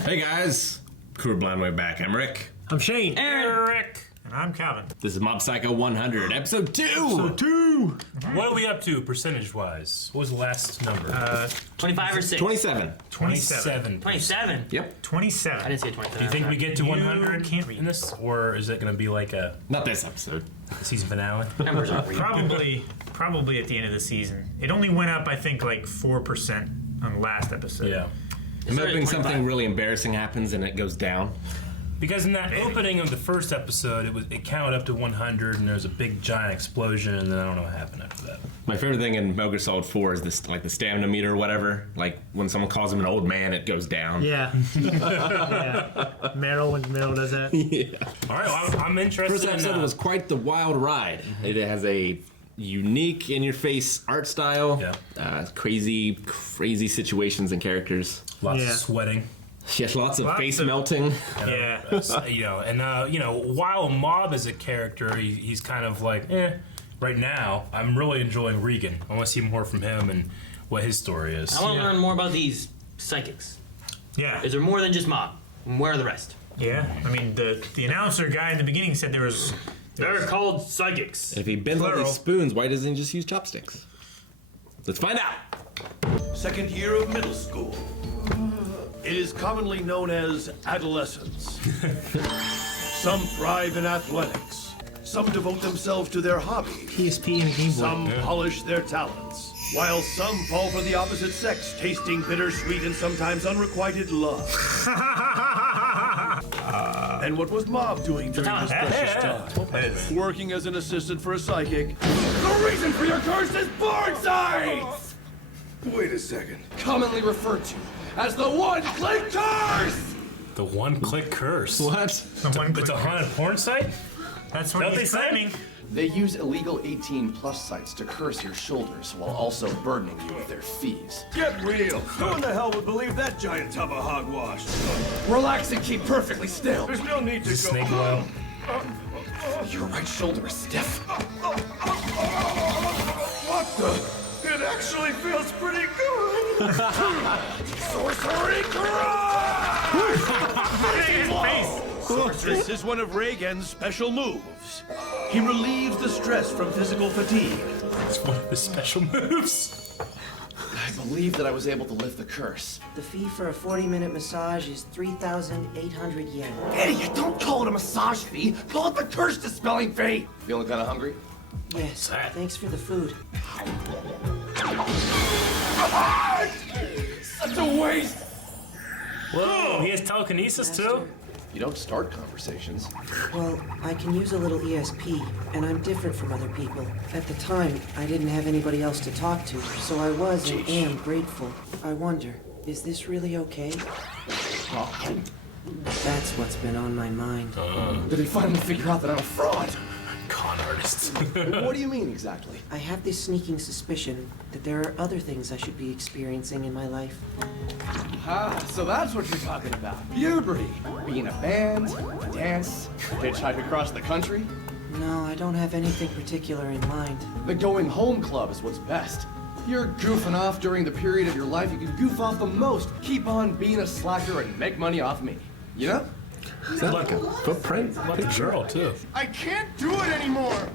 Hey guys, Kuro Way back. I'm Rick. I'm Shane. Eric. And I'm Calvin. This is Mob Psycho 100, episode 2. Episode 2. What are we up to percentage-wise? What was the last number? 25 or 6? 27. 27. 27? Yep. 27. I didn't say 27. Do you think we get to 100 can't read. in this? Or is it going to be like a Not this episode. season finale? Numbers aren't real. Probably at the end of the season. It only went up, I think, like 4% on the last episode. Yeah. I'm already hoping 25. something really embarrassing happens and it goes down. Because in that opening of the first episode, it counted up to 100, and there was a big giant explosion, and then I don't know what happened after that. My favorite thing in Metal Gear Solid 4 is this, like the stamina meter or whatever. Like when someone calls him an old man, it goes down. Yeah. Meryl when Meryl does that. Yeah. All right, well, I'm interested First episode was quite the wild ride. It has a unique, in-your-face art style. Yeah. Crazy situations and characters. lots Yeah. of sweating. Yes, lots of Lots face of- melting. Yeah. While Mob as a character, he's kind of like, Right now, I'm really enjoying Reagan. I want to see more from him and what his story is. I want to learn more about these psychics. Yeah. Is there more than just Mob? Where are the rest? Yeah. I mean, the announcer guy in the beginning said there was... They're called psychics. If he bends all Plural. these spoons, why doesn't he just use chopsticks? Let's find out. Second year of middle school. It is commonly known as adolescence. Some thrive in athletics. Some devote themselves to their hobbies. PSP and Game Boy. Some polish their talents. While some fall for the opposite sex, tasting bittersweet and sometimes unrequited love. And what was Mob doing during this precious time? Working as an assistant for a psychic. The reason for your curse is board sight! Wait a second. Commonly referred to as the one-click curse! The one-click curse. What? It's a haunted porn site? That's what Don't he's they say? claiming. They use illegal 18+ sites to curse your shoulders while also burdening you with their fees. Get real! Who in the hell would believe that giant tub of hogwash? Relax and keep perfectly still. There's no need to Is it go. snake oil? Your right shoulder is stiff. What the? It actually feels pretty good! Sorcery Karate! This is one of Reagan's special moves. He relieves the stress from physical fatigue. It's one of his special moves. I believe that I was able to lift the curse. The fee for a 40-minute massage is 3,800 yen. Idiot, don't call it a massage fee. Call it the curse dispelling fee. Feeling kind of hungry? Yes, that? thanks for the food. Such a waste. Whoa, he has telekinesis too? You don't start conversations. Well, I can use a little ESP, and I'm different from other people. At the time, I didn't have anybody else to talk to, so I was and am grateful. I wonder, is this really okay? That's what's been on my mind. Did they finally figure out that I'm a fraud? Con artist. What do you mean exactly? I have this sneaking suspicion that there are other things I should be experiencing in my life. Ah, so that's what you're talking about. Puberty. Be in a band, dance, hitchhike across the country. No, I don't have anything particular in mind. The going home club is what's best. You're goofing off during the period of your life you can goof off the most. Keep on being a slacker and make money off me. You know? Is that like a footprint? Like a girl too. I can't do it anymore!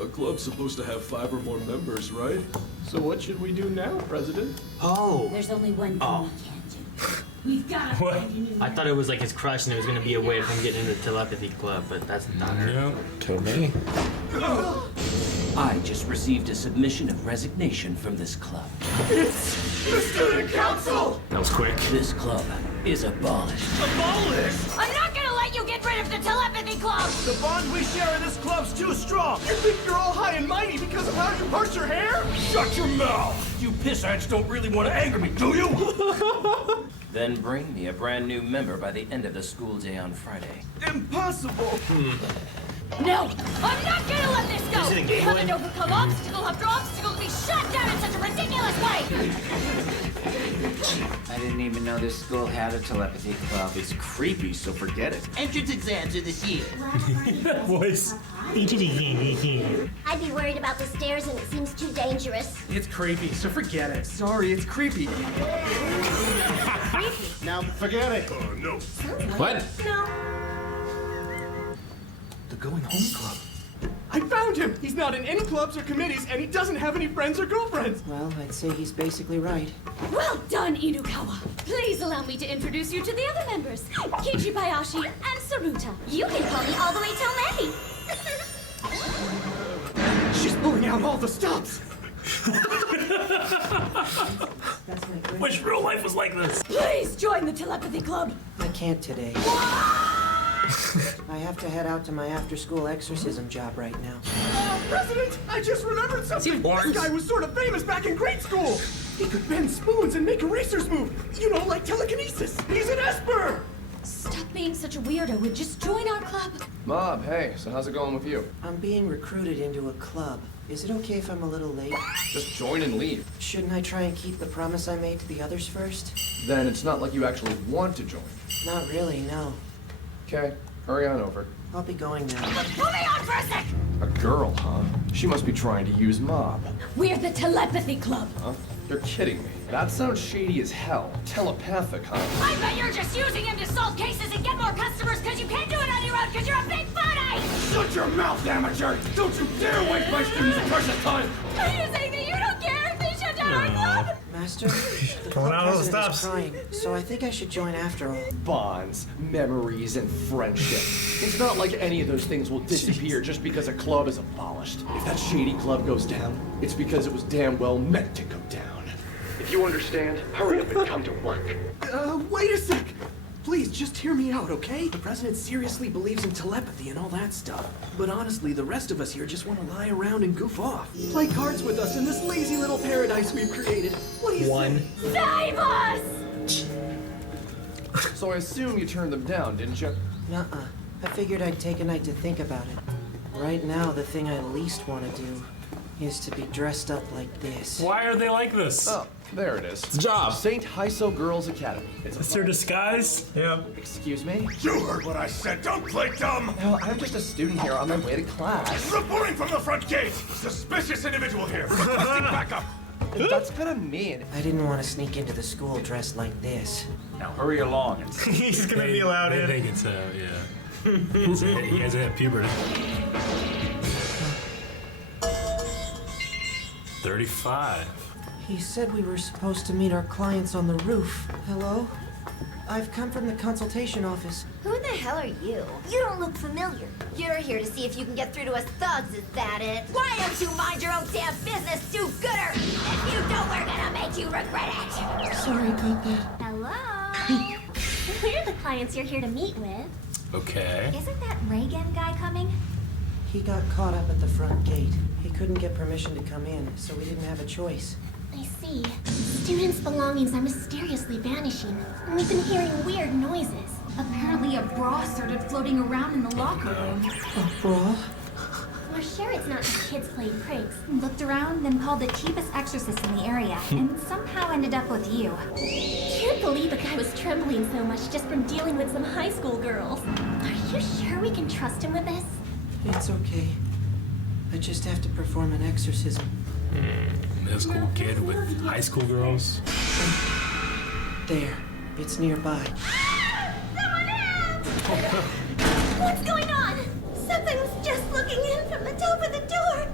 A club's supposed to have 5 or more members, right? So what should we do now, President? There's only one thing we can't do. We've got to What? find a new I thought it was like his crush and it was going to be a way from getting into the telepathy club, but that's not her. Yeah. To me. I just received a submission of resignation from this club. It's the student council! That was quick. This club is abolished. Abolished! I'm not gonna let you get rid of the telepathy club! The bond we share in this club's too strong! You think you're all high and mighty because of how you parse your hair? Shut your mouth! You piss ants don't really want to anger me, do you? Then bring me a brand new member by the end of the school day on Friday. Impossible! No! I'm not gonna let this go! Is it a Game Haven't Boy? overcome obstacle after obstacle be shut down in such a ridiculous way! I didn't even know this school had a telepathy club. It's creepy, so forget it. Entrance exams are this year. That voice. I'd be worried about the stairs and it seems too dangerous. It's creepy, so forget it. Sorry, it's creepy. Creepy. Now forget it. No. What? No. The Going Home Club. I found him! He's not in any clubs or committees, and he doesn't have any friends or girlfriends! Well, I'd say he's basically right. Well done, Inukawa. Please allow me to introduce you to the other members, Kichibayashi and Saruta. You can call me all the way till May. She's pulling out all the stops! That's my great... Wish real life was like this. Please join the telepathy club. I can't today. I have to head out to my after-school exorcism job right now. President, I just remembered something! This guy was sort of famous back in grade school! He could bend spoons and make erasers move! You know, like telekinesis! He's an Esper! Stop being such a weirdo and just join our club. Mob, hey, so how's it going with you? I'm being recruited into a club. Is it okay if I'm a little late? Just join and leave. Shouldn't I try and keep the promise I made to the others first? Then it's not like you actually want to join. Not really, no. Okay, hurry on over. I'll be going now. Put me on for a sec! A girl, huh? She must be trying to use Mob. We're the telepathy club. Huh? You're kidding me. That sounds shady as hell. Telepathic, huh? I bet you're just using him to solve cases and get more customers because you can't do it on your own because you're a big phony! Shut your mouth, amateur! Don't you dare waste my students' precious time! Are you saying that you don't care if they shut down our club? Master, the Pulling club out all the president is stops. crying, so I think I should join after all. Bonds, memories, and friendship. It's not like any of those things will disappear just because a club is abolished. If that shady club goes down, it's because it was damn well meant to go down. If you understand, hurry up and come to work. Wait a sec! Please, just hear me out, okay? The president seriously believes in telepathy and all that stuff. But honestly, the rest of us here just want to lie around and goof off. Play cards with us in this lazy little paradise we've created. What do you say? Save us! So I assume you turned them down, didn't you? Nuh-uh. I figured I'd take a night to think about it. Right now, the thing I least want to do is to be dressed up like this. Why are they like this? Oh, there it is. It's a job. St. Hyso Girls Academy. It's It's their disguise? Yeah. Excuse me? You heard what I said. Don't play dumb! No, I'm just a student here on my way to class. Reporting from the front gate! Suspicious individual here! Requesting backup! That's kind of mean. I didn't want to sneak into the school dressed like this. Now hurry along. He's gonna be allowed I in. think it's, yeah. He hasn't had puberty. 35. He said we were supposed to meet our clients on the roof. Hello? I've come from the consultation office. Who the hell are you? You don't look familiar. You're here to see if you can get through to us thugs, is that it? Why don't you mind your own damn business, do-gooder? If you don't, we're gonna make you regret it! Sorry about that. Hello? We're the clients you're here to meet with. Okay. Isn't that Reagan guy coming? He got caught up at the front gate. He couldn't get permission to come in, so we didn't have a choice. I see. Students' belongings are mysteriously vanishing. And we've been hearing weird noises. Apparently a bra started floating around in the locker room. A bra? We're sure it's not just kids playing pranks. Looked around, then called the cheapest exorcist in the area, and somehow ended up with you. Can't believe a guy was trembling so much just from dealing with some high school girls. Are you sure we can trust him with this? It's okay. I just have to perform an exorcism. Middle school kid with high school girls. There. It's nearby. Someone help! What's going on? Something's just looking in from the top of the door.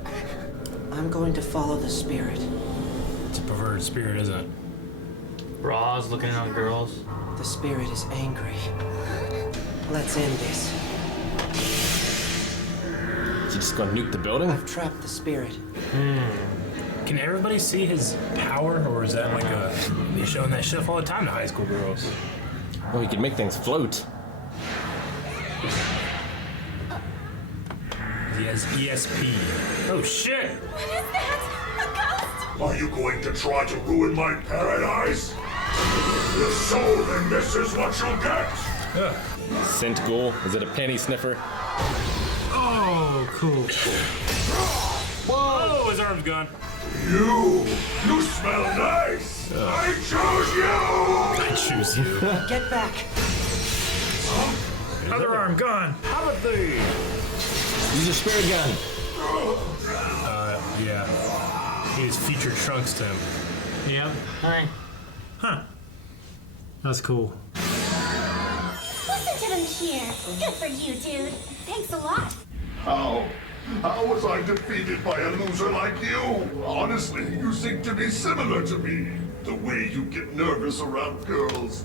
I'm going to follow the spirit. It's a perverted spirit, isn't it? Bras looking on girls. The spirit is angry. Let's end this. You just gonna nuke the building? I've trapped the spirit. Can everybody see his power, or is that like they showing that shit all the time to high school girls? Well, we could make things float. He has ESP. Oh shit! What is that? A ghost? Are you going to try to ruin my paradise? If so, then this is what you'll get! Scent ghoul? Is it a penny sniffer? Oh, cool. Whoa, his arm's gone. You smell nice. I choose you. Get back. Other arm gone. Telepathy. Use your spirit gun. Yeah. He has featured Trunks to him. Yep. Hi. Huh. That's cool. Listen to them cheer. Good for you, dude. Thanks a lot. How was I defeated by a loser like you? Honestly, you seem to be similar to me. The way you get nervous around girls.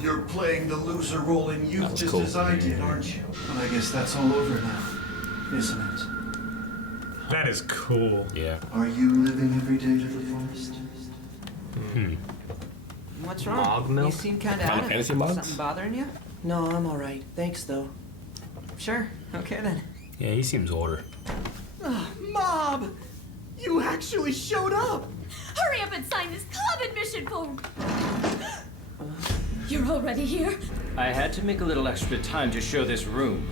You're playing the loser role in youth just cool. as I did, aren't you? But I guess that's all over now, isn't it? That is cool. Yeah. Are you living every day to the fullest? What's wrong? Mog milk? You seem kind of Final out of Fantasy it. mods? Something bothering you? No, I'm all right. Thanks, though. Sure. Okay, then. Yeah, he seems older. Mob! You actually showed up! Hurry up and sign this club admission form. You're already here? I had to make a little extra time to show this room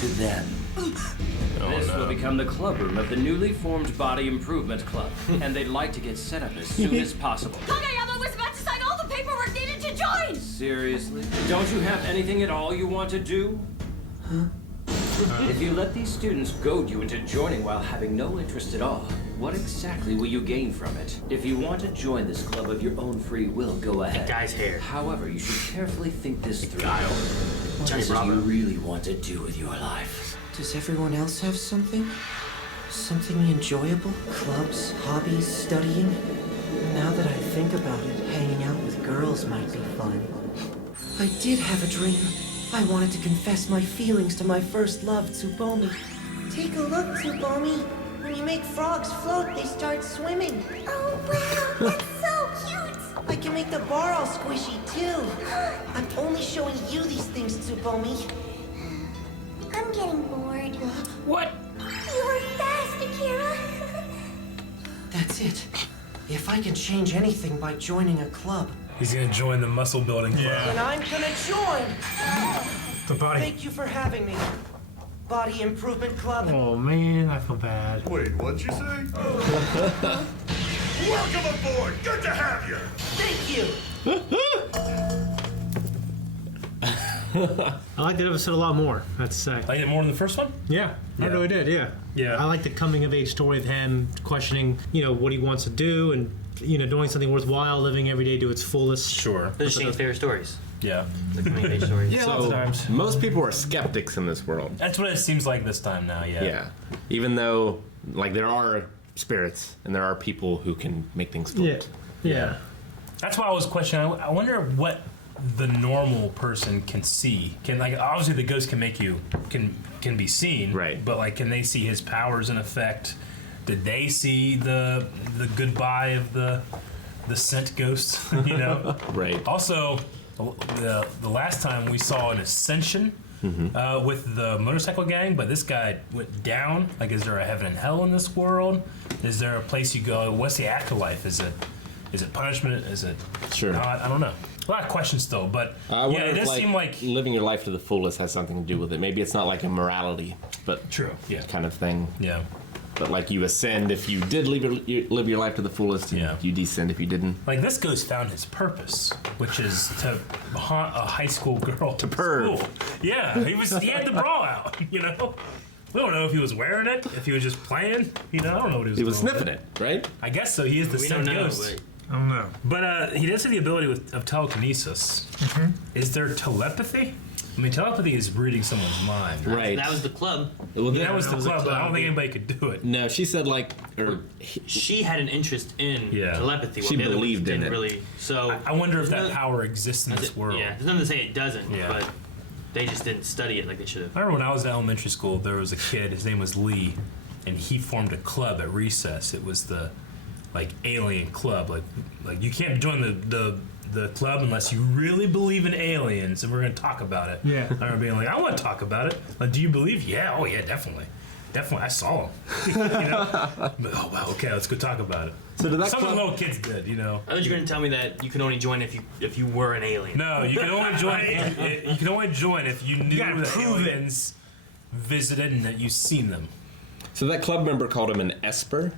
to them. This will become the club room of the newly formed Body Improvement Club, and they'd like to get set up as soon as possible. Kageyama was about to sign all the paperwork needed to join! Seriously? Don't you have anything at all you want to do? Huh? If you let these students goad you into joining while having no interest at all, what exactly will you gain from it? If you want to join this club of your own free will, go ahead. The guy's hair. However, you should carefully think this through. What Johnny is it Bravo. you really want to do with your life? Does everyone else have something? Something enjoyable? Clubs, hobbies, studying? Now that I think about it, hanging out with girls might be fun. I did have a dream. I wanted to confess my feelings to my first love, Tsubomi. Take a look, Tsubomi. When you make frogs float, they start swimming. Oh, wow, that's so cute. I can make the bar all squishy, too. I'm only showing you these things, Tsubomi. I'm getting bored. What? You were fast, Akira. That's it. If I can change anything by joining a club, He's gonna join the muscle building club. then I'm gonna join. The body. Thank you for having me. Body Improvement Club. Oh man, I feel bad. Wait, what'd you say? Welcome aboard! Good to have you! Thank you. I liked that episode a lot more, I have to say. Liked it more than the first one? Yeah, I really did, yeah. Yeah. I like the coming of age story of him questioning, what he wants to do and, doing something worthwhile, living every day to its fullest. Sure. Finishing his favorite stories. Yeah. The coming of age stories. Yeah, lots of times. Most people are skeptics in this world. That's what it seems like this time now, yeah. Yeah. Even though, there are spirits and there are people who can make things float. Yeah. That's why I was questioning. I wonder what the normal person can see. Obviously the ghost can make you can be seen, right? But can they see his powers in effect? Did they see the goodbye of the scent ghost? Right. Also, the last time we saw an ascension with the motorcycle gang, but this guy went down. Is there a heaven and hell in this world? Is there a place you go? What's the afterlife? Is it punishment? Is it Sure. I don't know. A lot of questions still, but I wonder it if, does seem like living your life to the fullest has something to do with it. Maybe it's not like a morality, but true, yeah, kind of thing. Yeah. But you ascend if you did live your life to the fullest, and you descend if you didn't. this ghost found his purpose, which is to haunt a high school girl to perv. school. Yeah, he had the bra out. We don't know if he was wearing it, if he was just playing. I don't know what he was. He was doing sniffing with it, right? I guess so. He is the We scent don't know, ghost. I don't know. But he does have the ability of telekinesis. Mm-hmm. Is there telepathy? I mean, telepathy is reading someone's mind. Right. That was the club. Well, that was the club, but I don't think anybody could do it. No, she said She had an interest in telepathy. She while the other ones believed in didn't it. really. So I wonder if there's that power exists in this world. Yeah, there's nothing to say it doesn't. Yeah. But they just didn't study it like they should have. I remember when I was in elementary school, there was a kid, his name was Lee, and he formed a club at recess. It was the alien club. Like you can't join the club unless you really believe in aliens, and we're gonna talk about it. Yeah. I remember being like, I want to talk about it. Do you believe? Yeah, oh yeah, definitely. I saw him. Oh wow, okay, let's go talk about it. So did that Some of the club- little kids did, I thought you were going to tell me that you could only join if you were an alien. No, you can only join. You can only join if you knew gotta that prove it. aliens visited and that you've seen them. So that club member called him an Esper?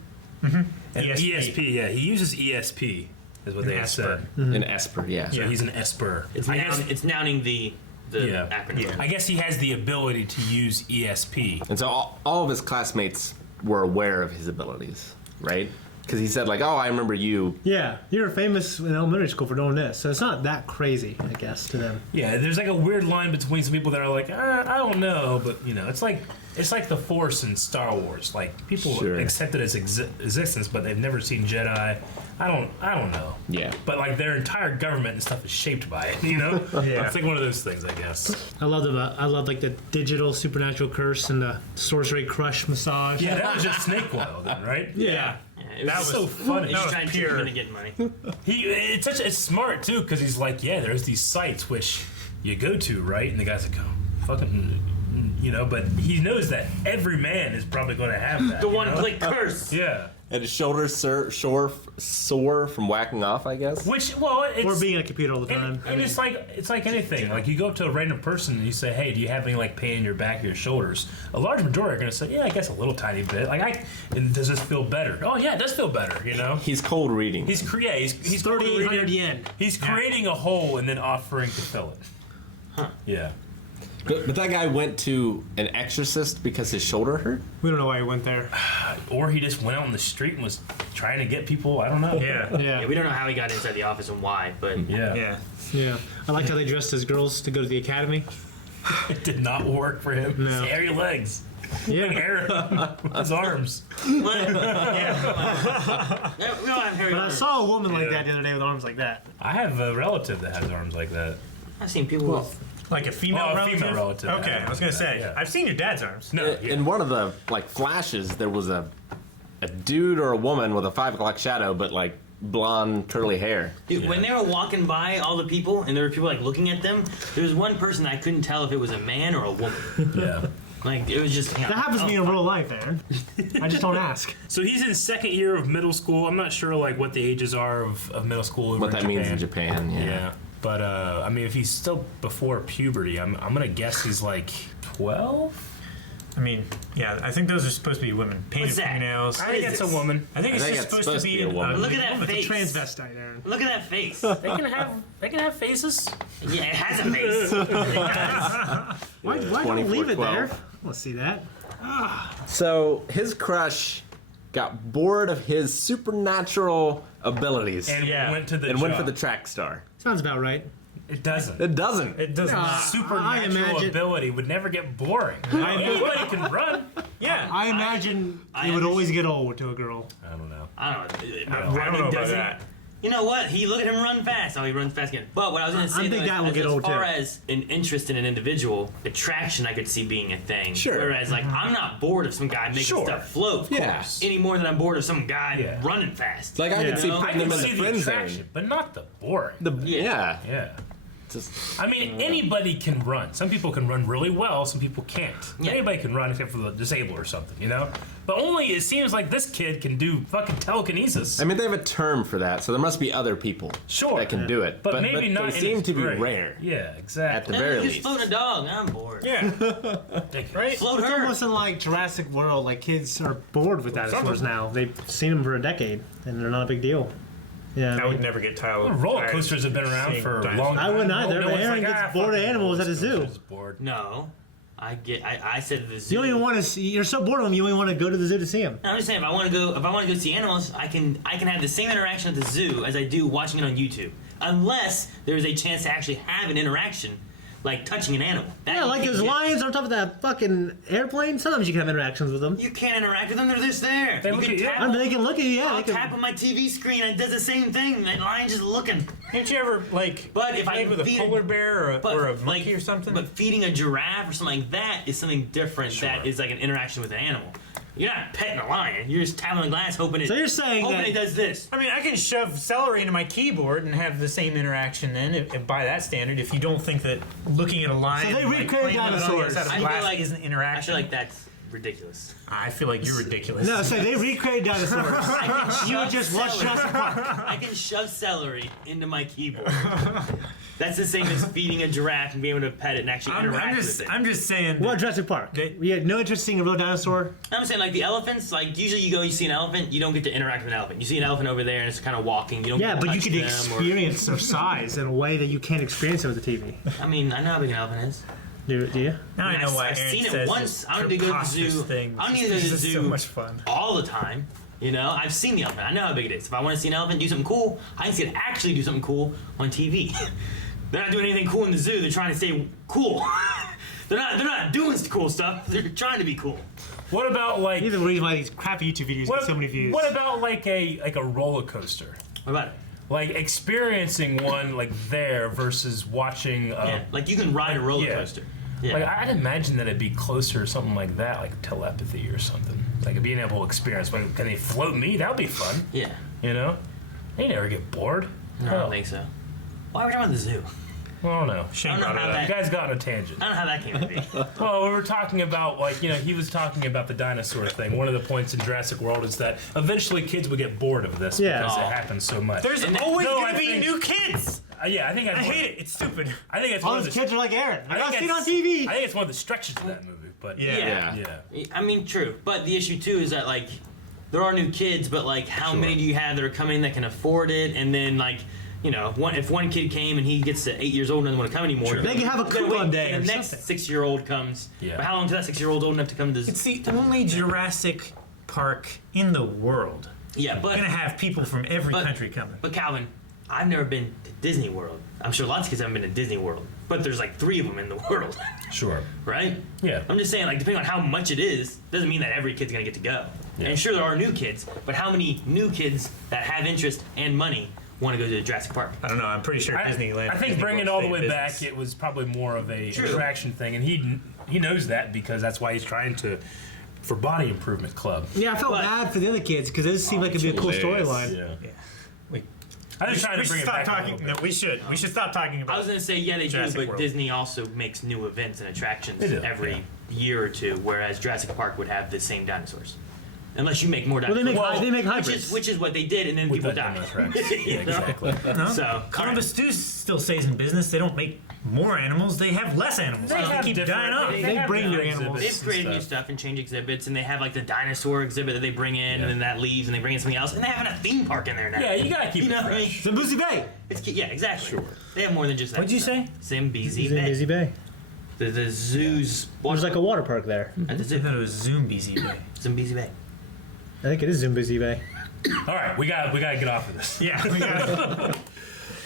ESP, yeah. He uses ESP, is what they said. An Esper, yeah. So he's an Esper. It's nouning the acronym. Yeah. I guess he has the ability to use ESP. And so all of his classmates were aware of his abilities, right? Because he said, like, oh, I remember you. Yeah, you were famous in elementary school for doing this, so it's not that crazy, I guess, to them. Yeah, there's like a weird line between some people that are like, I don't know, but you know, it's like the Force in Star Wars. Like people accept it as existence, but they've never seen Jedi. I don't know. Yeah. But like their entire government and stuff is shaped by it. You know. Yeah. It's like one of those things, I guess. I love like the digital supernatural curse and the sorcery crush massage. Yeah, that was just Snake Oil, then, right? Yeah. That was so funny. He's trying to get money. It's smart too, because he's like, yeah, there's these sites which you go to, right? And the guy's like, oh, fucking, you know, but he knows that every man is probably going to have that. The one-click curse. Yeah. And his shoulders sore from whacking off, I guess. Which, well, it's... Or being a computer all the time. And it's like anything. Like, you go up to a random person and you say, hey, do you have any, like, pain in your back or your shoulders? A large majority are going to say, yeah, I guess a little tiny bit. Like, and does this feel better? Oh, yeah, it does feel better, you know? He's cold reading. He's 3,800 yen. He's creating a hole and then offering to fill it. Huh. Yeah. But that guy went to an exorcist because his shoulder hurt? We don't know why he went there. Or he just went out on the street and was trying to get people, I don't know. Yeah, we don't know how he got inside the office and why, but... Yeah. I liked how they dressed as girls to go to the academy. It did not work for him. No. Hair your legs. Yeah. Hair his arms. What? Yeah. We don't have hairy But I arms. saw a woman like that the other day with arms like that. I have a relative that has arms like that. I've seen people with... Like a female relative? Female relative. Okay, I was going to say. Yeah. I've seen your dad's arms. No, In one of the flashes, there was a dude or a woman with a 5 o'clock shadow, but blonde curly hair. Dude, when they were walking by all the people and there were people looking at them, there was one person I couldn't tell if it was a man or a woman. Yeah. Like it was just That happens to me in real life, Aaron. I just don't ask. So he's in second year of middle school. I'm not sure what the ages are of middle school over What that in Japan. means in Japan, Yeah. But I mean, if he's still before puberty, I'm gonna guess he's like 12. I mean, yeah, I think those are supposed to be women. Painted What's that? fingernails. I think it's a woman. I think it's just supposed to be a woman. Look at that woman. face. It's a transvestite, Aaron. Look at that face. They can have faces. Yeah, it has a face. Why don't leave it there? Let's see that. So his crush got bored of his supernatural abilities And went to the and went for job. the track star. Sounds about right. It doesn't. It doesn't. It does not. Supernatural ability would never get boring. Anybody can run. Yeah. I imagine it would always get old to a girl. I don't know. I don't know. I don't know Running about doesn't. that. You know what? Look at him run fast. Oh, he runs fast again. But what I was going to say, I think though, that will is, get as old, far too. as an interest in an individual, attraction I could see being a thing. Sure. Whereas, I'm not bored of some guy making stuff float. Yeah. Any more than I'm bored of some guy running fast. I could see You know? putting him in the see the friend attraction, zone. but not the boring. Yeah. Yeah. Just, I mean, anybody can run. Some people can run really well. Some people can't. Yeah. Anybody can run except for the disabled or something, you know? But only it seems like this kid can do fucking telekinesis. I mean, they have a term for that, so there must be other people that can do it. But maybe not They in seem its to be grade. rare. Yeah, exactly. At the very Just least. float a dog. I'm bored. Yeah. Right? Float It's her. almost in like Jurassic World. Like kids are bored with dinosaurs now. They've seen them for a decade, and they're not a big deal. Yeah, I would never get tired. Roller coasters have been around for a long time. I wouldn't either. No But one's Aaron like, gets bored of animals at a zoo. Bored. No. I said the zoo. You don't even want to see. You're so bored of them. You only want to go to the zoo to see them. No, I'm just saying, if I want to go see animals, I can have the same interaction at the zoo as I do watching it on YouTube, unless there's a chance to actually have an interaction, like touching an animal. That Yeah, you like can't those get. lions on top of that fucking airplane. Sometimes you can have interactions with them. You can't interact with them; they're just there. They You look can at you. tap I mean, they can look at you. Yeah, I'll they tap can. on my TV screen and it does the same thing. That lion's just looking. Didn't you ever But if I played with a feed polar bear or a like, monkey or something? But feeding a giraffe or something like that is something different. That is like an interaction with an animal. You're not petting a lion. You're just tapping on the glass, hoping it. So you're saying hoping that- it does this. I mean, I can shove celery into my keyboard and have the same interaction then, if by that standard, if you don't think that looking at a lion... So they like, recreate playing with it on the other dinosaurs. side of I glass feel like isn't interaction. I feel like that's ridiculous. I feel like you're ridiculous. No, so they recreated dinosaurs. You would just watch Jurassic Park. I can shove celery into my keyboard. That's the same as feeding a giraffe and being able to pet it and actually interact with it. I'm just saying. What Jurassic Park? You had no interest in seeing a real dinosaur? I'm saying like the elephants. Like usually you see an elephant, you don't get to interact with an elephant. You see an elephant over there and it's kind of walking. You don't. Yeah, get to but you touch could them experience their size in a way that you can't experience it with the TV. I mean, I know how big an elephant is. Do you? Now I know why I've Aaron seen it says once. this I don't need to go to the preposterous zoo. thing. I don't need to go to the This is zoo so much fun. all the time. You know, I've seen the elephant. I know how big it is. If I want to see an elephant do something cool, I can see it actually do something cool on TV. They're not doing anything cool in the zoo. They're trying to stay cool. They're not doing cool stuff. They're trying to be cool. What about like? You're the reason why these crappy YouTube videos get so many views. What about like a roller coaster? What about it? Like experiencing one like there versus watching. Like you can ride a roller coaster. Yeah. Like I'd imagine that it'd be closer to something like that, like telepathy or something. Like being able to experience. Like, can they float me? That would be fun. Yeah. You know, they never get bored. No, I don't think so. Why are we talking about the zoo? I don't know. I don't know how that. You guys got on a tangent. I don't know how that came to be. Well, we were talking about, like, you know, he was talking about the dinosaur thing. One of the points in Jurassic World is that eventually kids would get bored of this because it happens so much. There's always going to be new kids. Yeah, I think I hate it. It's stupid. I think it's all one those of the, kids are like Aaron. I got seen on it's- TV. I think it's one of the stretches of that movie. But Yeah. I mean, true. But the issue too is that like there are new kids, but like how many do you have that are coming that can afford it? And then like, you know, if one kid came and he gets to 8 years old and doesn't want to come anymore, They can have a you gotta wait coupon day till or the next something. 6-year-old comes. Yeah. But how long until that 6-year-old old enough to come to the It's the only Jurassic Park in the world. Yeah, but We're gonna have people from every country coming. But Calvin, I've never been to Disney World. I'm sure lots of kids haven't been to Disney World, but there's like 3 of them in the world. Sure. Right? Yeah. I'm just saying, like, depending on how much it is, doesn't mean that every kid's gonna get to go. Yeah. And sure, there are new kids, but how many new kids that have interest and money want to go to Jurassic Park? I don't know. I'm pretty sure Disneyland. I think Disney bringing it World all the stay in way back, business. it was probably more of a True. attraction thing, and he knows that because that's why he's trying to for Body Improvement Club. Yeah, I felt But- bad for the other kids because it seemed like it'd be a cool storyline. Yeah. Wait. I was trying we to bring should it stop back. a talking. little No, bit. we should. We should stop talking about. I was gonna say, yeah, they Jurassic do, but World. Disney also makes new events and attractions They do, every year or two, whereas Jurassic Park would have the same dinosaurs. Unless you make more Well, dinosaurs. they make which hybrids. which is what they did, and then With people that died. demo tracks. Yeah, You know? exactly. No? So, Columbus still stays in business. They don't make more animals. They have less animals. They have keep different- dying off. they They have bring your different animals. exhibits They've created and new stuff. stuff and change exhibits, and they have like the dinosaur exhibit that they bring in, and then that leaves, and they bring in something else, and they have a theme park in there now. Yeah, you gotta keep You know it what I mean? fresh. Zimbuzi Bay. Yeah, exactly. Sure. They have more than just that. What'd you stuff. say? Zimbuzi Bay. Zimbuzi Bay. The zoo's. There's like a water park there. At the I zoo. thought it was Zoom BZ Bay. Zimbuzi Bay. I think it is Zimbuzi Bay. All right, we got to get off of this. Yeah, we got.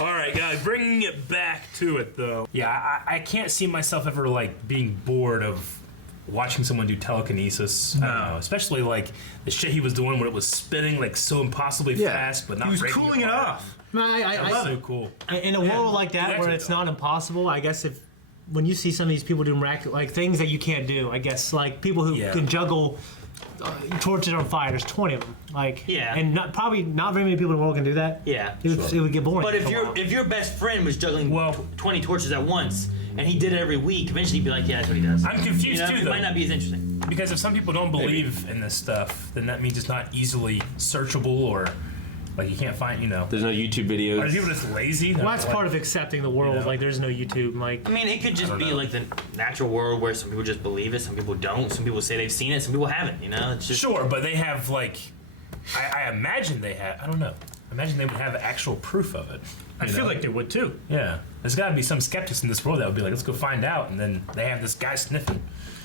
All right, guys, bringing it back to it though. Yeah, I can't see myself ever like being bored of watching someone do telekinesis. I don't know, especially like the shit he was doing when it was spinning like so impossibly fast, but not He was breaking cooling it apart. off. No, I That's so cool. In a world like that where it's not impossible, I guess if when you see some of these people doing like things that you can't do, I guess like people who can juggle torches on fire. There's 20 of them. Like and probably not very many people in the world can do that. Yeah, it would get boring. But if your best friend was juggling 20 torches at once and he did it every week, eventually you'd be like, yeah, that's what he does. I'm confused You know, too, It though. might not be as interesting. Because if some people don't believe in this stuff, then that means it's not easily searchable or like you can't find, you know. There's no YouTube videos. Are people just lazy? Well, that's part of accepting the world. Like, there's no YouTube. Like, I mean, it could just I don't be know. like the natural world where some people just believe it, some people don't, some people say they've seen it, some people haven't. You know, it's just Sure, but they have like, I imagine they have. I don't know. I imagine they would have actual proof of it. I you feel know? like they would too. Yeah, there's got to be some skeptics in this world that would be like, let's go find out, and then they have this guy sniffing.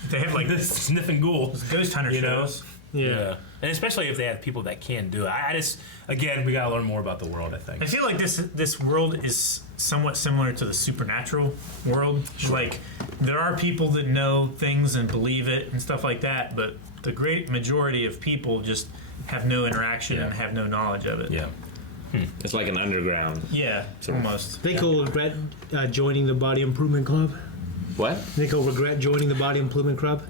They have like this sniffing ghoul, ghost hunter you know? shows. Yeah, and especially if they have people that can do it. I just, again, we gotta learn more about the world. I think. I feel like this world is somewhat similar to the supernatural world. Like there are people that know things and believe it and stuff like that, but the great majority of people just have no interaction and have no knowledge of it. Yeah. It's like an underground. Yeah, almost. Think he'll regret joining the Body Improvement Club? What? Think he'll regret joining the Body Improvement Club?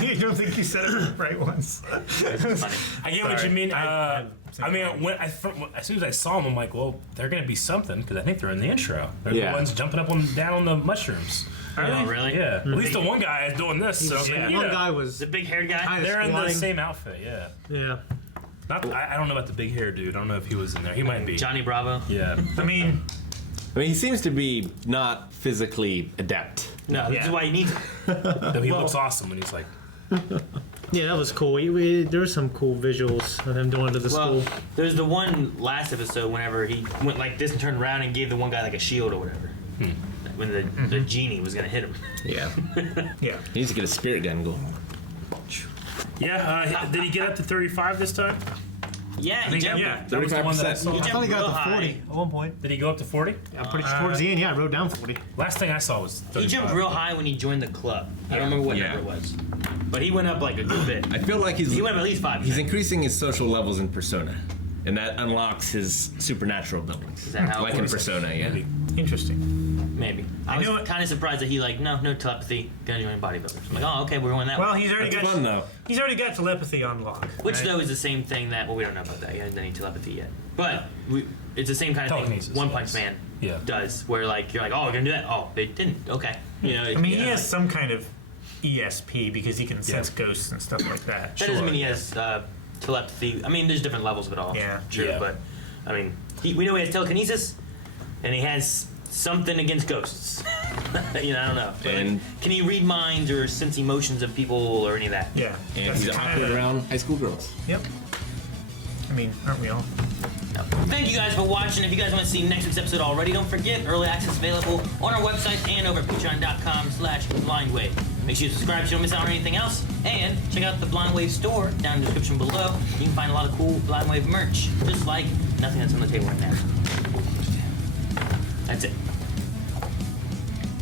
You don't think you said it right once? I get what you mean. I mean, as soon as I saw them, I'm like, well, they're gonna be something because I think they're in the intro. They're Yeah. the ones jumping up down on the mushrooms. Are they? Really? Yeah. At least the one guy is doing this. So One guy was the big haired guy. They're in the same outfit. Yeah. Yeah. I don't know about the big hair dude. I don't know if he was in there. He might be. Johnny Bravo. Yeah. I mean, he seems to be not physically adept. No, this is why he needs. Though he looks awesome when he's like. Yeah, that was cool. There were some cool visuals of him going to the school. There's the one last episode whenever he went like this and turned around and gave the one guy like a shield or whatever. When the genie was gonna hit him. Yeah. Yeah. He needs to get a spirit gun going. Yeah. Did he get up to 35 this time? Yeah, he jumped. Yeah, that was the one that I saw. I thought he got to 40 at one point. Did he go up to 40? I'm pretty sure towards the end. Yeah, I wrote down 40. Last thing I saw was 35. He jumped real high when he joined the club. I don't remember what number it was, but he went up like a good bit. I feel like he went up at least 5%. He's increasing his social levels in Persona, and that unlocks his supernatural abilities. Is that how it like in works? Persona, yeah. Interesting. Maybe. I was kind of surprised that he like no telepathy, gonna join bodybuilders. I'm like, oh, okay, we're going that way. Well, he's already That's got fun, though. He's already got telepathy on lock. Which right? though is the same thing that we don't know about that. He hasn't done any telepathy yet. But it's the same kind of Telekinesis, thing One Punch Man does, where like you're like, oh, we're gonna do that. Oh, they didn't. Okay. You know. I mean, he has some kind of ESP because he can sense ghosts and stuff like that. That doesn't mean he has telepathy. I mean, there's different levels of it all. Yeah. True. Yeah. But I mean, we know he has telekinesis, and he has something against ghosts. You know, I don't know. But And- can he read minds or sense emotions of people or any of that? Yeah. And That's he's kinda- awkward around high school girls. Yep. I mean, aren't we all? Thank you guys for watching. If you guys want to see next week's episode already, don't forget early access available on our website and over at patreon.com/blindwave. Make sure you subscribe so you don't miss out on anything else. And check out the Blind Wave store down in the description below. You can find a lot of cool Blind Wave merch, just like nothing that's on the table right now. That's it.